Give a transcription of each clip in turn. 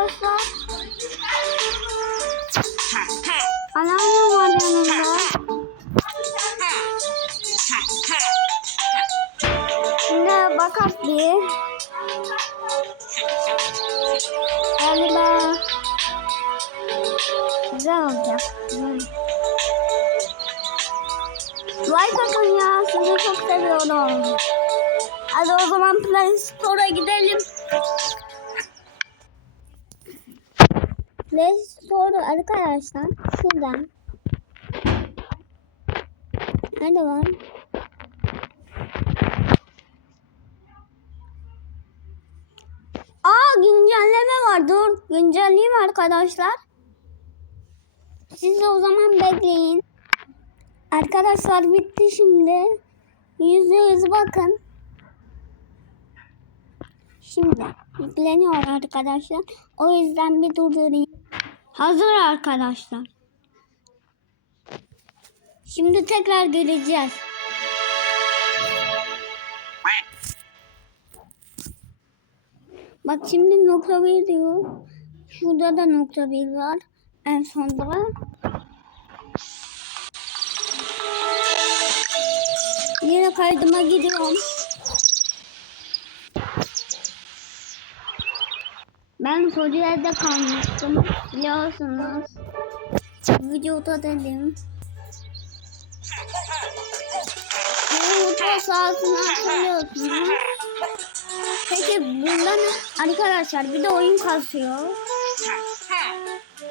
arkadaşlar. Anneannem var yanımda. Şimdi bakalım bir. Galiba güzel olacak. Like atın ya. Sizi çok seviyorum. Hadi o zaman Play Store'a gidelim. Play Store arkadaşlar şuradan. Nerede var? Aa güncelleme var. Dur güncelleyeyim arkadaşlar. Siz de o zaman bekleyin. Arkadaşlar bitti şimdi. Yüzde yüz bakın. Şimdi yükleniyor arkadaşlar. O yüzden bir durdurayım. Hazır arkadaşlar. Şimdi tekrar geleceğiz. Bak şimdi nokta bir diyor. Şurada da nokta bir var. En sonda. Yine kaydıma gidiyorum. Ben Suriye'de kalmıştım. Biliyorsunuz. Videoda dedim. Mutlu sahasını hatırlıyorsunuz. Peki bunda ne? Arkadaşlar bir de oyun kasıyor.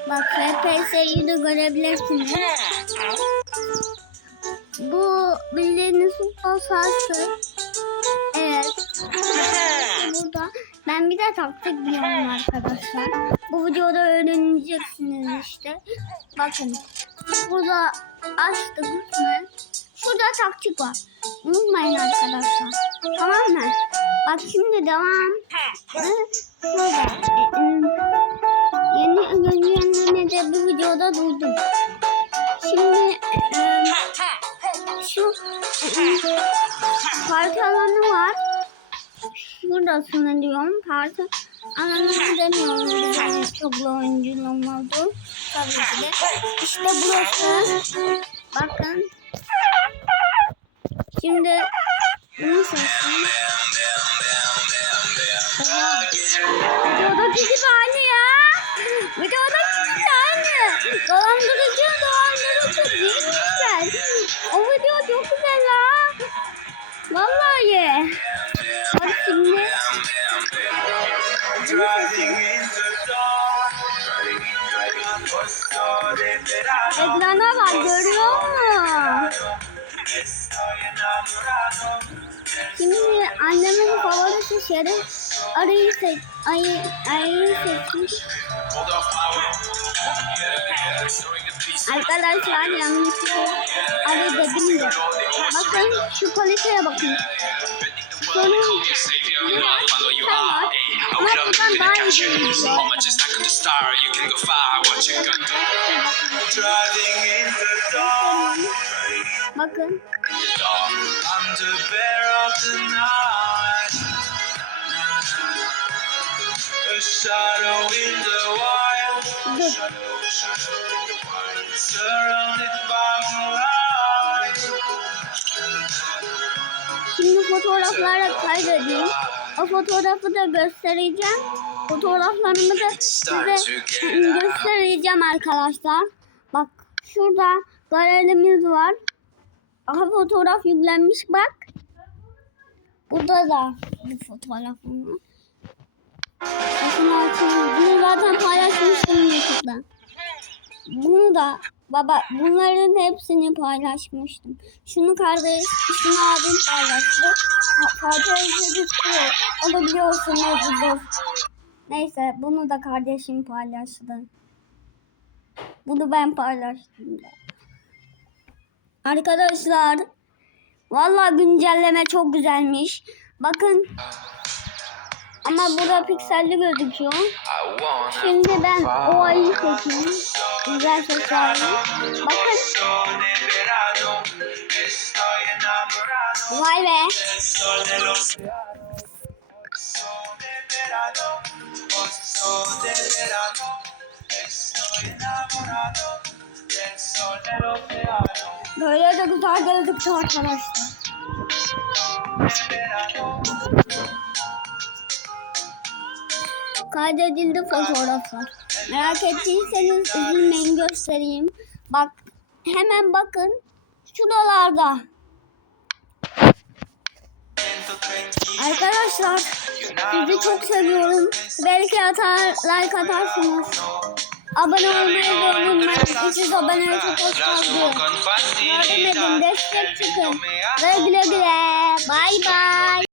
Bak FPS'yi de görebilirsiniz. Bu bildiğiniz futbol sahası. Evet. Ben bir de taktik biliyorum arkadaşlar. Bu videoda öğreneceksiniz işte. Bakın. Burada açtık mı? Şurada taktik var. Unutmayın arkadaşlar. Tamam mı? Bak şimdi devam. Burada. Yeni yeni de bu videoda duydum. Şimdi e, şu e, parti alanı var. Şurada sanıyorum parti alanı demiyorum. Yani çoklu oyunculuğum oldu. Tabii ki de. İşte burası. Bakın. Şimdi bunu seçtim. Videoda gibi aynı ya. Videoda gibi aynı. Dolandırıcı dolandırıcı değilmişler. O video çok güzel la. Vallahi. Verano. Ekrana bak görüyor musun? Şimdi annemin favorisi şerif arıyı seç ayı ayıyı seçmiş. Arkadaşlar yanlışlıkla arı dedim de. Bakın şu kaliteye bakın. Sonun Savior, not follow you are. Hey, I would love to could catch you. How much is like the star? You can go far. What you gonna do? Driving in the dark. bakın. I'm the bear of the night. A shadow in the wild. Surrounded by moonlight. Şimdi fotoğraflara kaydedeyim. O fotoğrafı da göstereceğim. Fotoğraflarımı da size göstereceğim arkadaşlar. Bak şurada galerimiz var. Aha fotoğraf yüklenmiş bak. Burada da bir fotoğrafım var. Bunu zaten paylaşmıştım YouTube'da. Bunu da baba bunların hepsini paylaşmıştım. Şunu kardeş, şunu abim paylaştı. Fatih Özgür Kuru. O da biliyorsun Özgür. Neyse bunu da kardeşim paylaştı. Bunu ben paylaştım da. Arkadaşlar vallahi güncelleme çok güzelmiş. Bakın ama burada pikselli gözüküyor. Şimdi ben o ayı seçeyim. Güzel seçerim. Bakın. Vay be. Böyle de güzel gözüktü arkadaşlar. Kaydedildi fotoğraflar. Merak ettiyseniz üzülmeyin göstereyim. Bak hemen bakın şuralarda. Arkadaşlar sizi çok seviyorum. Belki atar, like atarsınız. Abone olmayı da unutmayın. Çok hoş La subo geldiniz. con Yardım edin, destek çıkın. Ve güle güle. Bay bay.